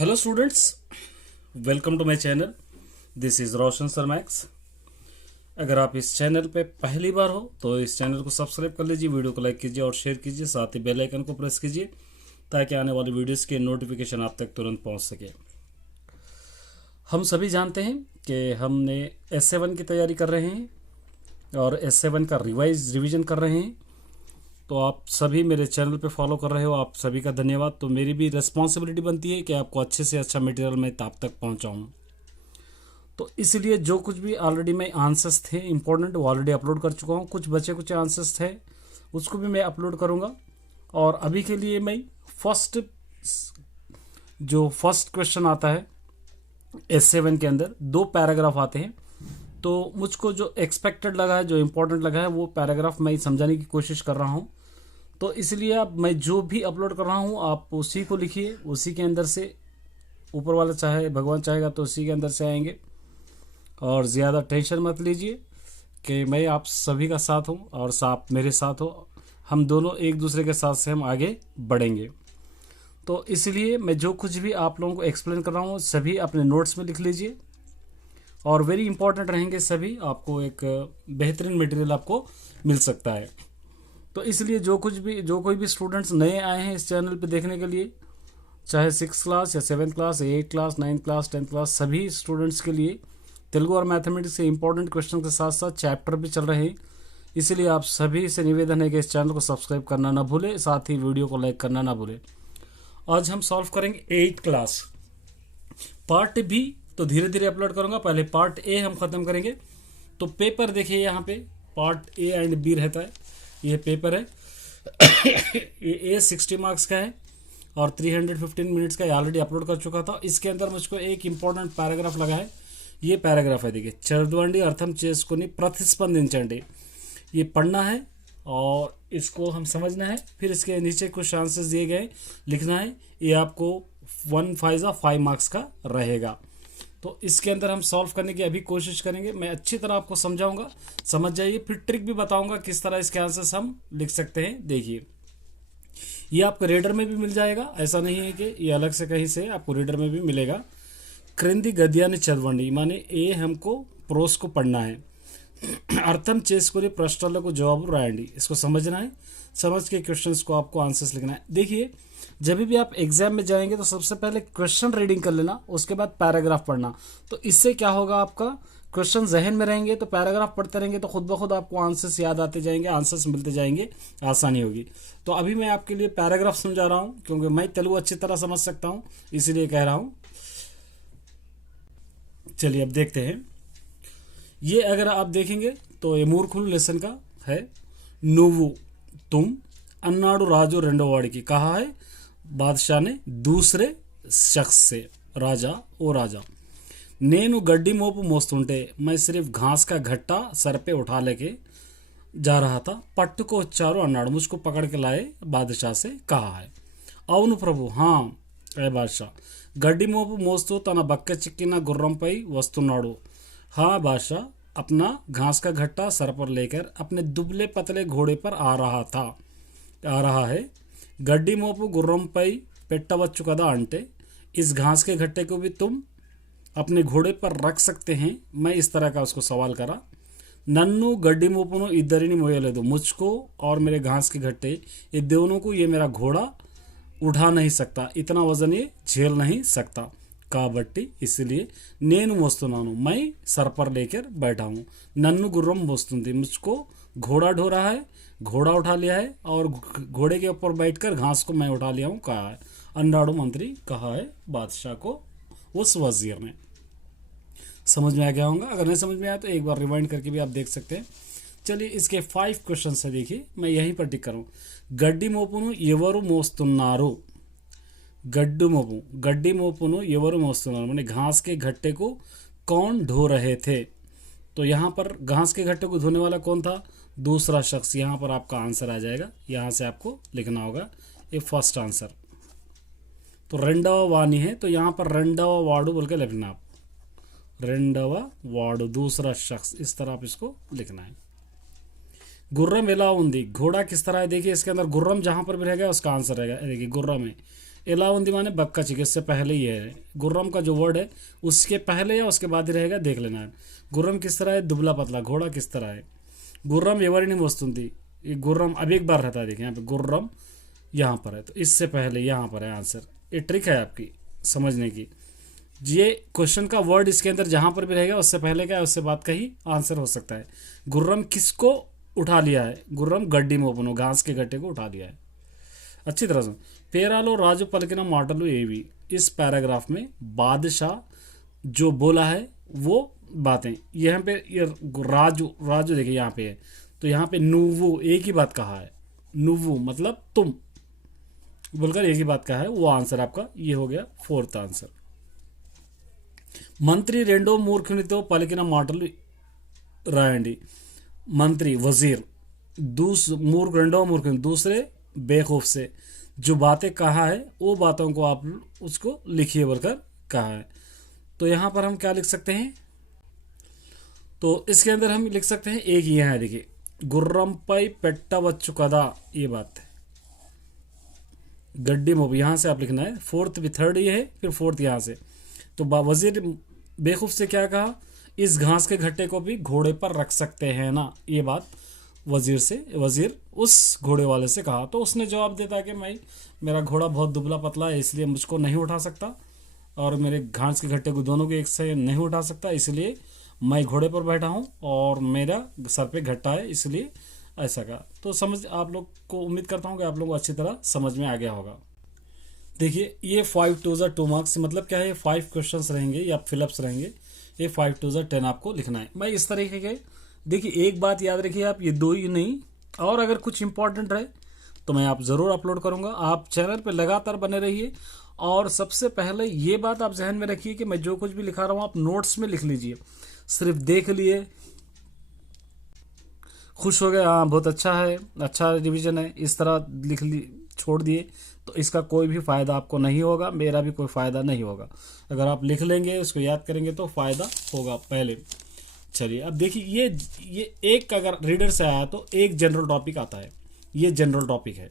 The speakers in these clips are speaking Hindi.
Hello students, welcome to my channel. This is Roshan sir Max. अगर आप इस चैनल पे पहली बार हो तो इस चैनल को सब्सक्राइब कर लीजिए, वीडियो को लाइक कीजिए और शेयर कीजिए, साथ ही बेल आइकन को प्रेस कीजिए ताकि आने वाली वीडियोस के नोटिफिकेशन आप तक तुरंत पहुंच सके। हम सभी जानते हैं कि हमने S7 की तैयारी कर रहे हैं और S7 का रिवीजन कर रहे हैं। तो आप सभी मेरे चैनल पे फॉलो कर रहे हो, आप सभी का धन्यवाद। तो मेरी भी रिस्पॉन्सिबिलिटी बनती है कि आपको अच्छे से अच्छा मटेरियल मैं आप तक पहुंचाऊं। तो इसलिए जो कुछ भी ऑलरेडी मैं आंसर्स थे इंपॉर्टेंट वो ऑलरेडी अपलोड कर चुका हूं। कुछ बचे कुछ आंसर्स थे उसको भी मैं अपलोड करूंगा। और अभी के लिए मैं फर्स्ट क्वेश्चन आता है S7 के अंदर 2 पैराग्राफ आते हैं। तो मुझको जो एक्सपेक्टेड लगा है, जो इंपॉर्टेंट लगा है, वो पैराग्राफ मैं समझाने की कोशिश कर रहा हूँ। तो इसलिए अब मैं जो भी अपलोड कर रहा हूँ आप उसी को लिखिए, उसी के अंदर से ऊपर वाला चाहे भगवान चाहेगा तो उसी के अंदर से आएंगे। और ज़्यादा टेंशन मत लीजिए कि मैं आप सभी का साथ हूँ और आप मेरे साथ हो, हम दोनों एक दूसरे के साथ से हम आगे बढ़ेंगे। तो इसलिए मैं जो कुछ भी आप लोगों को एक्सप्लेन कर रहा हूँ सभी अपने नोट्स में लिख लीजिए और वेरी इंपॉर्टेंट रहेंगे सभी। आपको एक बेहतरीन मटेरियल आपको मिल सकता है। तो इसलिए जो कोई भी स्टूडेंट्स नए आए हैं इस चैनल पे देखने के लिए, चाहे 6th क्लास या 7th class, 8th class, 9th class, 10th class, सभी स्टूडेंट्स के लिए तेलुगु और मैथमेटिक्स के इंपॉर्टेंट क्वेश्चन के साथ साथ चैप्टर भी चल रहे हैं। इसलिए आप सभी से निवेदन है कि इस चैनल को सब्सक्राइब करना ना भूलें, साथ ही वीडियो को लाइक करना ना भूलें। आज हम सॉल्व करेंगे 8th क्लास पार्ट बी। तो धीरे धीरे अपलोड करूंगा, पहले पार्ट ए हम खत्म करेंगे। तो पेपर देखिए, यहाँ पे पार्ट ए एंड बी रहता है। ये पेपर है ये 60 मार्क्स का है और 315 मिनट्स का ऑलरेडी अपलोड कर चुका था। इसके अंदर मुझको एक इंपॉर्टेंट पैराग्राफ लगा है। ये पैराग्राफ है, देखिए, चरदवंडी अर्थम चेसुकुनी प्रतिस्पंदिंचंडी। ये पढ़ना है और इसको हम समझना है। फिर इसके नीचे कुछ आंसर्स दिए गए, लिखना है। ये आपको 1 मार्क्स का रहेगा। तो इसके अंदर हम सॉल्व करने की अभी कोशिश करेंगे। मैं अच्छी तरह आपको समझाऊंगा, समझ जाइए। फिर ट्रिक भी बताऊंगा किस तरह इसके आंसर्स हम लिख सकते हैं। देखिए, ये आपको रीडर में भी मिल जाएगा, ऐसा नहीं है कि ये अलग से कहीं से, आपको रीडर में भी मिलेगा। क्रिंदी गद्यानि चदवंडी माने ये हमको प्रोस को पढ़ना है। अर्थम చేసుకొని ప్రశ్నలకు जवाब रायंडी, इसको समझना है। समझ के क्वेश्चंस को आपको आंसर्स लिखना है। देखिए, जब भी आप एग्जाम में जाएंगे तो सबसे पहले क्वेश्चन रीडिंग कर लेना, उसके बाद पैराग्राफ पढ़ना। तो इससे क्या होगा, आपका क्वेश्चन जहन में रहेंगे तो पैराग्राफ पढ़ते रहेंगे तो खुद ब खुद आपको आंसर्स याद आते जाएंगे, आंसर्स मिलते जाएंगे, आसानी होगी। तो अभी मैं आपके लिए पैराग्राफ समझा रहा हूँ क्योंकि मैं तेलुगु अच्छी तरह समझ सकता हूँ, इसीलिए कह रहा हूँ। चलिए अब देखते हैं। ये अगर आप देखेंगे तो ये मूर्खुल लेसन का है। నువ్వు तुम अन्नाडु राजू రెండోవాడి की कहा है बादशाह ने दूसरे शख्स से, राजा ओ राजा। నేను गड्डी मोपू मोस्तुंटे, मैं सिर्फ घास का घट्टा सर पे उठा लेके जा रहा था। पट्टुको వచ్చారు అన్నాడు, मुझको पकड़ के लाए, बादशाह से कहा है। అవును ప్రభు, हाँ ए बादशाह। गड्डी मोपू మోస్తూ తన బక్క చిక్కిన గుర్రంపై వస్తున్నాడు। हाँ बादशाह, अपना घास का घट्टा सर पर लेकर अपने दुबले पतले घोड़े पर आ रहा है। गड्डी मोपू गुर्रम पई पेट्टवच्चु कदा अंटे, इस घास के घट्टे को भी तुम अपने घोड़े पर रख सकते हैं। मैं इस तरह का उसको सवाल करा। नन्नू गड्डी मोपुनो इधरिनी मोयलेदो, मुझको और मेरे घास के घट्टे, ये दोनों को ये मेरा घोड़ा उठा नहीं सकता, इतना वजन ये झेल नहीं सकता। కాబట్టి इसलिए నేను మోస్తున్నాను, मैं सर पर लेकर बैठा हूँ। नन्नू गुर्रम మోస్తుంది, मुझको घोड़ा ढो रहा है, घोड़ा उठा लिया है और घोड़े के ऊपर बैठकर घास को मैं उठा लिया हूँ, कहा है। अन्नाडु मंत्री कहा है बादशाह को उस वजीर ने। समझ में आ गया होगा। अगर नहीं समझ में आया तो एक बार रिवाइंड करके भी आप देख सकते हैं। चलिए, इसके 5 क्वेश्चन है, देखिए मैं यहीं पर टिक करूँ। गड्डी मोपुनु एवरू మోస్తున్నారు, गड्डी मोपुनु एवरू మోస్తున్నారు मैंने घास के घट्टे को कौन ढो रहे थे। तो यहाँ पर घास के घट्टे को धोने वाला कौन था, दूसरा शख्स। यहाँ पर आपका आंसर आ जाएगा, यहाँ से आपको लिखना होगा ये फर्स्ट आंसर। तो రెండవ वाणी है, तो यहाँ पर రెండవ वाडू बोल के लिखना आप, రెండవ वाडू दूसरा शख्स, इस तरह आप इसको लिखना है। गुर्रम ఎలా ఉంది, घोड़ा किस तरह है। देखिए इसके अंदर गुर्रम जहाँ पर भी रहेगा उसका आंसर रहेगा। देखिए गुर्रम है, एला उंदी माने बक्का चिके, इससे पहले ही है। गुर्रम का जो वर्ड है उसके पहले या उसके बाद ही रहेगा, देख लेना है। गुर्रम किस तरह है, दुबला पतला। घोड़ा किस तरह है, गुर्रम एवरी नहीं वस्तुंदी, ये गुर्रम अब एक बार रहता है। देखिए यहाँ पे गुर्रम यहाँ पर है, तो इससे पहले यहाँ पर है आंसर। ये ट्रिक है आपकी समझने की। ये क्वेश्चन का वर्ड इसके अंदर जहां पर भी रहेगा उससे पहले क्या है उससे बाद का ही आंसर हो सकता है। गुर्रम किसको उठा लिया है, गुर्रम गड्डी में ओपनो, घास के गड्ढे को उठा लिया है। अच्छी तरह से पेरालो राजू पलकिना माटलू एवी, इस पैराग्राफ में बादशाह जो बोला है वो बातें। यहाँ पे ये राजू राजू देखिए यहाँ पे है, तो यहाँ पे नुव्वू एक ही बात कहा है, नुव्वू मतलब तुम बोलकर एक ही बात कहा है, वो आंसर आपका ये हो गया फोर्थ आंसर। మంత్రి రెండో మూర్ఖునితో పలికిన మాటలు రాయండి। मंत्री वजीर मूर्ख रेंडो मूर्ख दूसरे बेवकूफ से जो बातें कहा है वो बातों को आप उसको लिखिए बोलकर कहा है। तो यहाँ पर हम क्या लिख सकते हैं, तो इसके अंदर हम लिख सकते हैं एक ये है, देखिए गुर्रम पै पेट्टवच्चु कदा, ये बात है गड्डी मोब, यहाँ से आप लिखना है। फोर्थ भी थर्ड ये है, फिर फोर्थ यहाँ से। तो वजीर बेवकूफ से क्या कहा, इस घास के घट्टे को भी घोड़े पर रख सकते हैं ना, ये बात वजीर उस घोड़े वाले से कहा। तो उसने जवाब देता कि मैं मेरा घोड़ा बहुत दुबला पतला है इसलिए मुझको नहीं उठा सकता, और मेरे घास के घट्टे को दोनों को एक से नहीं उठा सकता, इसलिए मैं घोड़े पर बैठा हूँ और मेरा सर पे घट्टा है, इसलिए ऐसा कहा। तो समझ आप लोग को, उम्मीद करता हूँ कि आप लोग को अच्छी तरह समझ में आ गया होगा। देखिए ये 5 2 2 मार्क्स मतलब क्या है, 5 क्वेश्चंस रहेंगे या फिलअप्स रहेंगे, ये 5 2 10 आपको लिखना है। मैं इस तरीके के, देखिए एक बात याद रखिए आप, ये दो ही नहीं, और अगर कुछ इंपॉर्टेंट रहे तो मैं आप ज़रूर अपलोड करूंगा। आप चैनल पे लगातार बने रहिए, और सबसे पहले ये बात आप जहन में रखिए कि मैं जो कुछ भी लिखा रहा हूँ आप नोट्स में लिख लीजिए। सिर्फ देख लिए, खुश हो गए, हाँ बहुत अच्छा है, अच्छा रिवीजन है, इस तरह लिख ली छोड़ दिए, तो इसका कोई भी फ़ायदा आपको नहीं होगा, मेरा भी कोई फ़ायदा नहीं होगा। अगर आप लिख लेंगे, उसको याद करेंगे तो फ़ायदा होगा पहले। चलिए अब देखिए, ये एक अगर रीडर से आया तो एक जनरल टॉपिक आता है, ये जनरल टॉपिक है।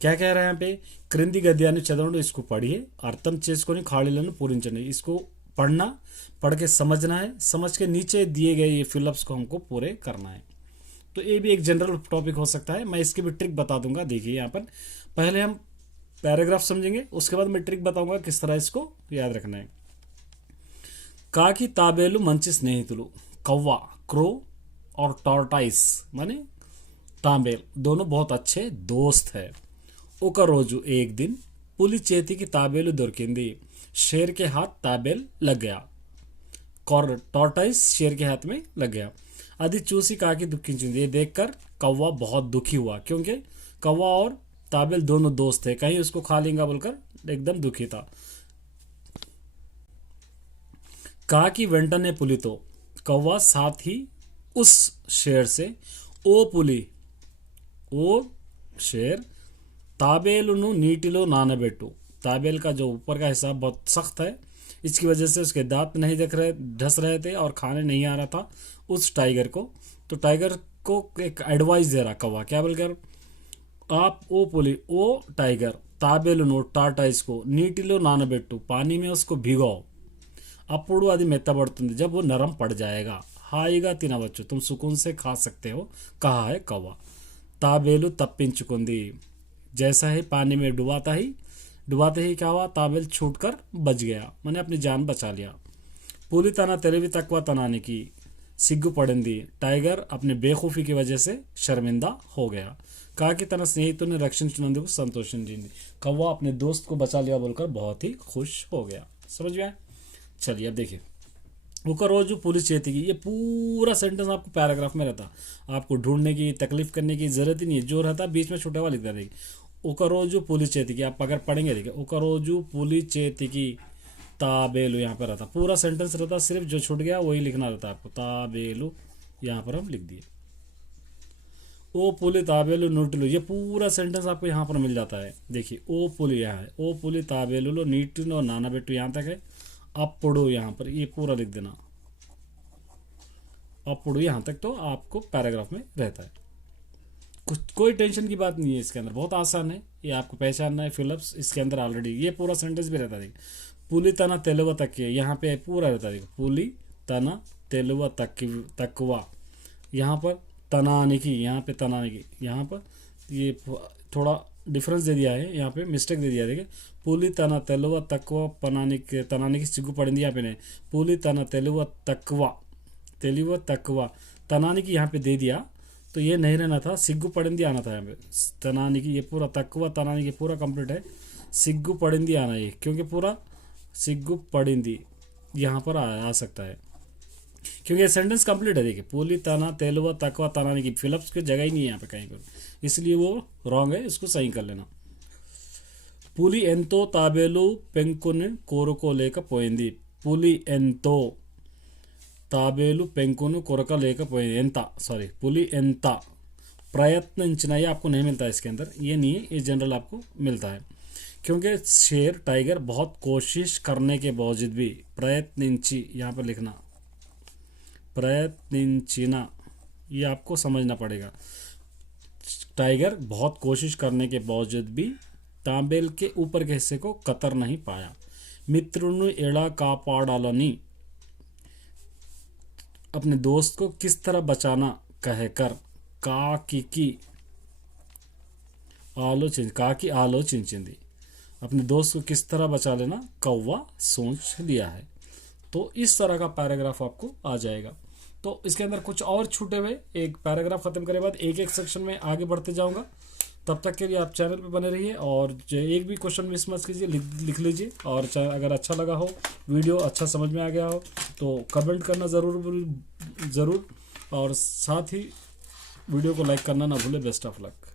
क्या कह रहे हैं यहाँ पे, क्रिंदी गद्याన్ని చదవండి, इसको पढ़िए, अर्थम చేసుకొని ఖాళీలను పూరించండి। इसको पढ़ना, पढ़ के समझना है, समझ के नीचे दिए गए ये फिलअप्स को हमको पूरे करना है। तो ये भी एक जनरल टॉपिक हो सकता है, मैं इसकी भी ट्रिक बता दूंगा। देखिए यहाँ पर पहले हम पैराग्राफ समझेंगे, उसके बाद मैं ट्रिक बताऊंगा किस तरह इसको याद रखना है। काकी ताबेलु मंची स्नेहितुलु, कौवा क्रो और टॉर्टाइस माने तांबेल दोनों बहुत अच्छे दोस्त है। ఒక రోజు एक दिन पुली चेती की ताबेलु దొరికింది, शेर के हाथ ताबेल लग गया, टॉर्टाइस शेर के हाथ में लग गया। అది చూసి కాకి దుఃఖించింది, ये देखकर कौवा बहुत दुखी हुआ, क्योंकि कौवा और ताबेल दोनों दोस्त थे, कहीं उसको खा लेंगे बोलकर एकदम दुखी था। काकी वेंटने पुली, तो कौवा साथ ही उस शेर से, ओ पुली ओ शेर ताबेलुनु नीटिलो नानबेट्टू, ताबेल का जो ऊपर का हिस्सा बहुत सख्त है, इसकी वजह से उसके दांत नहीं ढस रहे थे और खाने नहीं आ रहा था उस टाइगर को। तो टाइगर को एक एडवाइस दे रहा कौवा, क्या बोलकर, आप ओ पुली ओ टाइगर ताबेलुनु टार्टाइस को नीटिलो नानबेट्टू, पानी में उसको भिगो, अప్పుడు అది మెత్తబడుతుంది, जब वो नरम पड़ जाएगा, హాయిగా తినవచ్చు, तुम सुकून से खा सकते हो, कहा है कौवा। ताबेलु तप्पिंచుకుంది, जैसा ही पानी में डुबाते ही क्या हुआ, ताबेल छूटकर बच गया, मैंने अपनी जान बचा लिया। पुली तना తెలివి తక్కువ తనానికి సిగ్గు పడింది, टाइगर अपने बेखूफी की वजह से शर्मिंदा हो गया। काकी तन स्नेहितुని రక్షించినందుకు సంతోషించింది, कौवा अपने दोस्त को बचा लिया बोलकर बहुत ही खुश हो गया। समझ में आया? चलिए अब देखिए, ఒక రోజు पुलिस चेती की, ये पूरा सेंटेंस आपको पैराग्राफ में रहता, आपको ढूंढने की तकलीफ करने की जरूरत ही नहीं है, जो रहता बीच में छुट्टा हुआ लिख देना। ఒక రోజు पुलिस चेती की, आप अगर पढ़ेंगे देखिए, ఒక రోజు पुलिस चेती की ताबेलु, यहाँ पर रहता पूरा सेंटेंस रहता, सिर्फ जो छूट गया वही लिखना रहता आपको, ताबेलु यहाँ पर हम लिख दिए। ओ पुली ताबेलु नोटिलो, ये पूरा सेंटेंस आपको यहाँ पर मिल जाता है। देखिए ओ पुली यहाँ है, ओ पुली ताबेलुलो नीटिलो नाना बेटू यहाँ तक है, अప్పుడు यहाँ पर ये पूरा लिख देना, अప్పుడు यहाँ तक तो आपको पैराग्राफ में रहता है। कुछ कोई टेंशन की बात नहीं है इसके अंदर, बहुत आसान है, ये आपको पहचानना है। फिलअप्स इसके अंदर ऑलरेडी ये पूरा सेंटेंस भी रहता है। देखिए पुली तना तेलुवा तक, यहाँ पे पूरा रहता है। देखो पुली तना तेलुवा तकवा, यहाँ पर तनाने की, यहाँ पे तनाने की, यहाँ पर ये थोड़ा डिफरेंस दे दिया है, यहाँ पे मिस्टेक दे दिया। देखिए पुली तना तेलुवा तकवा तनाने की सिग्गु पड़िंदी, यहाँ पे नहीं, पुली तना तेलुवा तकवा तनाने की यहाँ पे दे दिया, तो ये नहीं रहना था, सिग्गु पड़िंदी आना था यहाँ पे। तनाने की ये पूरा तकवा तनाने की पूरा कंप्लीट है, सिग्गु पड़िंदी आना है, क्योंकि पूरा सिग्गु पड़िंदी यहाँ पर आ सकता है, क्योंकि ये सेंटेंस कंप्लीट है। देखिए पुली तना तेलुवा तकवा तनाने की फिलअप्स की जगह ही नहीं है यहाँ पे कहीं पर, इसलिए वो रॉन्ग है, इसको सही कर लेना। पुली एंतो ताबेलू पेंकुन कोरको लेकर पोइंदी, पुली एंतो ताबेलू पेंकुन कोरका लेकर पोइंदी, एंता सॉरी पुली एंता प्रयत्निंचिना, ये आपको नहीं मिलता है इसके अंदर, ये नहीं है, ये जनरल आपको मिलता है, क्योंकि शेर टाइगर बहुत कोशिश करने के बावजूद भी, प्रयत्निंची यहाँ पर लिखना, प्रयत्निंचिना, ये आपको समझना पड़ेगा। टाइगर बहुत कोशिश करने के बावजूद भी तांबेल के ऊपर के हिस्से को कतर नहीं पाया। मित्रुनु एड़ा कापाडालनी, अपने दोस्त को किस तरह बचाना कहकर, की आलोचिंचिंदी, अपने दोस्त को किस तरह बचा लेना कौवा सोच लिया है। तो इस तरह का पैराग्राफ आपको आ जाएगा। तो इसके अंदर कुछ और छूटे हुए एक पैराग्राफ खत्म करने के बाद एक एक सेक्शन में आगे बढ़ते जाऊंगा। तब तक के लिए आप चैनल पे बने रहिए और जो एक भी क्वेश्चन मिस मत कीजिए, लिख लीजिए। और अगर अच्छा लगा हो, वीडियो अच्छा समझ में आ गया हो तो कमेंट करना ज़रूर, और साथ ही वीडियो को लाइक करना ना भूले। Best of luck.